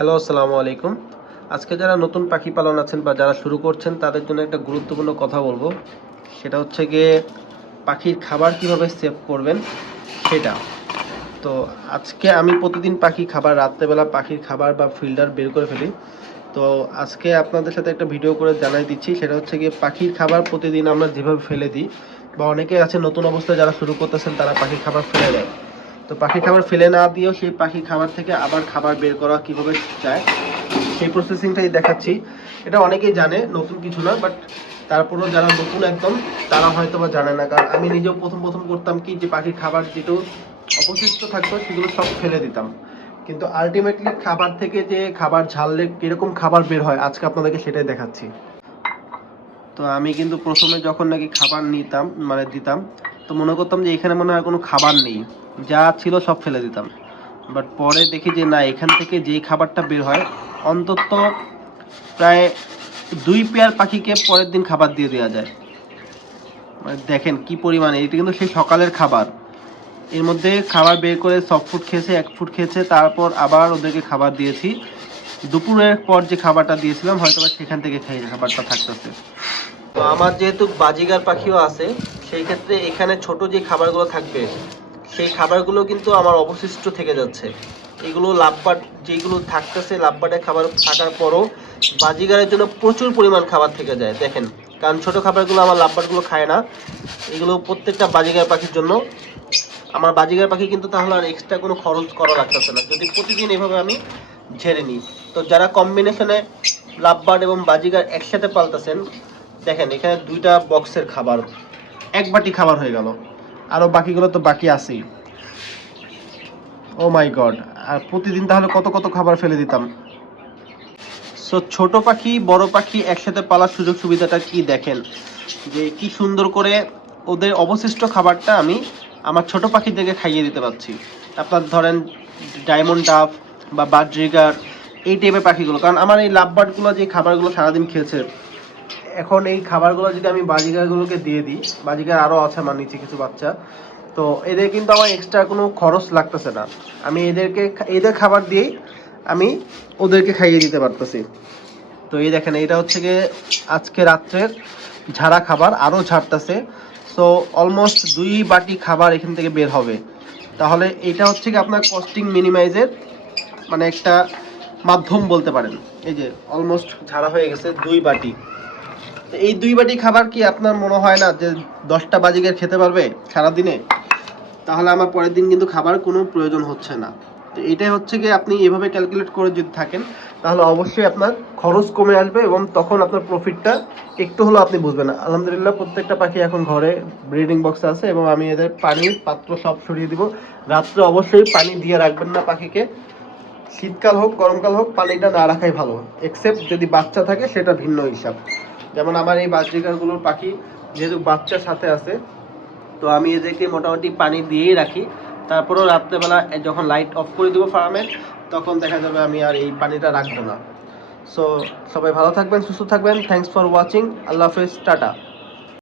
Hello, আসসালামু আলাইকুম। আজকে যারা নতুন পাখি পালন আছেন বা যারা শুরু করছেন তাদের জন্য একটা গুরুত্বপূর্ণ কথা বলবো। সেটা হচ্ছে গিয়ে পাখির খাবার কিভাবে সেভ করবেন সেটা। তো আজকে আমি প্রতিদিন পাখি খাবার রাত্রেবেলা পাখির খাবার বা ফিল্টার বের করে ফেলি। তো আজকে আপনাদের সাথে একটা ভিডিও করে জানাই দিচ্ছি, সেটা হচ্ছে গিয়ে পাখির খাবার প্রতিদিন আমরা যেভাবে ফেলে দিই বা অনেকে আছে নতুন অবস্থায় যারা শুরু করতেছেন তারা পাখির খাবার ফেলে দেয়। তো পাখির খাবার ফেলে না দিয়েও সেই পাখির খাবার থেকে আবার খাবার বের করা কীভাবে যায় সেই প্রসেসিংটাই দেখাচ্ছি। এটা অনেকেই জানে, নতুন কিছু না, বাট তারপরেও যারা নতুন একদম তারা হয়তো বা জানে না। কারণ আমি নিজেও প্রথম প্রথম করতাম কি, যে পাখির খাবার যেটু অবশিষ্ট থাকতো সেগুলো সব ফেলে দিতাম, কিন্তু আলটিমেটলি খাবার থেকে যে খাবার ঝাললে কিরকম খাবার বের হয় আজকে আপনাদেরকে সেটাই দেখাচ্ছি। তো আমি কিন্তু প্রথমে যখন নাকি খাবার নিতাম মানে দিতাম, তো মনে করতাম যে এখানে মনে হয় কোনো খাবার নেই, যা ছিল সব ফেলে দিতাম। বাট পরে দেখি যে না, এখান থেকে যেই খাবারটা বের হয় অন্তত প্রায় 2 পেয়ার পাখিকে পরের দিন খাবার দিয়ে দেওয়া যায়। মানে দেখেন কি পরিমাণে, এটা কিন্তু সেই সকালের খাবার। এর মধ্যে খাবার বের করে সফট ফুড খেয়েছে, 1 ফুড খেয়েছে, তারপর আবার ওদেরকে খাবার দিয়েছি। দুপুরের পর যে খাবারটা দিয়েছিলাম হয়তো বা সেখান থেকে খেয়ে খাবারটা থাকতেছে। তো আমার যেহেতু বাজিগার পাখিও আছে, সেই ক্ষেত্রে এখানে ছোট যে খাবারগুলো থাকবে সেই খাবারগুলো কিন্তু আমার অবশিষ্ট থেকে যাচ্ছে। এগুলো লাভবাট যেগুলো থাকতেছে, লাভবাটের খাবার থাকার পরও বাজিগারের জন্য প্রচুর পরিমাণ খাবার থেকে যায় দেখেন। কারণ ছোট খাবারগুলো আমার লাভবাটগুলো খায় না, এগুলো প্রত্যেকটা বাজিগার পাখির জন্য। আমার বাজিগার পাখি কিন্তু তাহলে আর এক্সট্রা কোনো খরচ করা লাগতেছে না যদি প্রতিদিন এভাবে আমি ঝেড়ে নিই। তো যারা কম্বিনেশনে লাভবার্ড এবং বাজিগার একসাথে পালতেছেন, দেখেন এখানে 2টা বক্সের খাবার, 1 বাটি খাবার হয়ে গেল, আরও বাকিগুলো তো বাকি আছেই। ও মাই গড, আর প্রতিদিন তাহলে কত কত খাবার ফেলে দিতাম। সো ছোট পাখি বড় পাখি একসাথে পালার সুযোগ সুবিধাটা কি দেখেন, যে কি সুন্দর করে ওদের অবশিষ্ট খাবারটা আমি আমার ছোট পাখিদেরকে খাইয়ে দিতে পারছি। আপনার ধরেন ডায়মন্ড ডাব বা বাজরিগার, এই টাইপের পাখিগুলো। কারণ আমার এই লাভবার্ডগুলো যে খাবারগুলো সারাদিন খেয়েছে, এখন এই খাবারগুলো যদি আমি বাজিগারগুলোকে দিয়ে দিই, বাজিগার আরও আছে আমার নিচে কিছু বাচ্চা, তো এদের কিন্তু আমার এক্সট্রা কোনো খরচ লাগতেছে না। আমি এদের খাবার দিয়েই আমি ওদেরকে খাইয়ে দিতে পারতেছি। তো এই দেখেন, এটা হচ্ছে গিয়ে আজকে রাত্রের ঝাড়া খাবার, আরও ঝাড়তেছে। সো অলমোস্ট 2 বাটি খাবার এখান থেকে বের হবে। তাহলে এটা হচ্ছে কি আপনার কস্টিং মিনিমাইজের মানে একটা মাধ্যম বলতে পারেন। এই যে অলমোস্ট ঝাড়া হয়ে গেছে 2 বাটি। তো এই 2 বাটি খাবার কি আপনার মনে হয় না যে 10টা বাজিকার খেতে পারবে সারাদিনে? তাহলে আমার পরের দিন কিন্তু খাবার কোনো প্রয়োজন হচ্ছে না। তো এটাই হচ্ছে গিয়ে, আপনি এভাবে ক্যালকুলেট করে যদি থাকেন তাহলে অবশ্যই আপনার খরচ কমে আসবে এবং তখন আপনার প্রফিটটা একটু হলেও আপনি বুঝবেন। আলহামদুলিল্লাহ প্রত্যেকটা পাখি এখন ঘরে ব্রিডিং বক্সে আছে এবং আমি এদের পানির পাত্র সব সরিয়ে দিব। রাত্রে অবশ্যই পানি দিয়ে রাখবেন না পাখিকে, শীতকাল হোক গরমকাল হোক পানিটা না রাখাই ভালো, এক্সেপ্ট যদি বাচ্চা থাকে সেটা ভিন্ন হিসাব। যেমন আমার এই বাজরিকারগুলোর পাখি যেহেতু বাচ্চার সাথে আছে, তো আমি এদেরকে মোটামুটি পানি দিয়েই রাখি। তারপরেও রাত্রেবেলা যখন লাইট অফ করে দেবো ফার্মের, তখন দেখা যাবে আমি আর এই পানিটা রাখবো না। সো সবাই ভালো থাকবেন, সুস্থ থাকবেন। Thanks for watching. আল্লাহ হাফেজ, টাটা।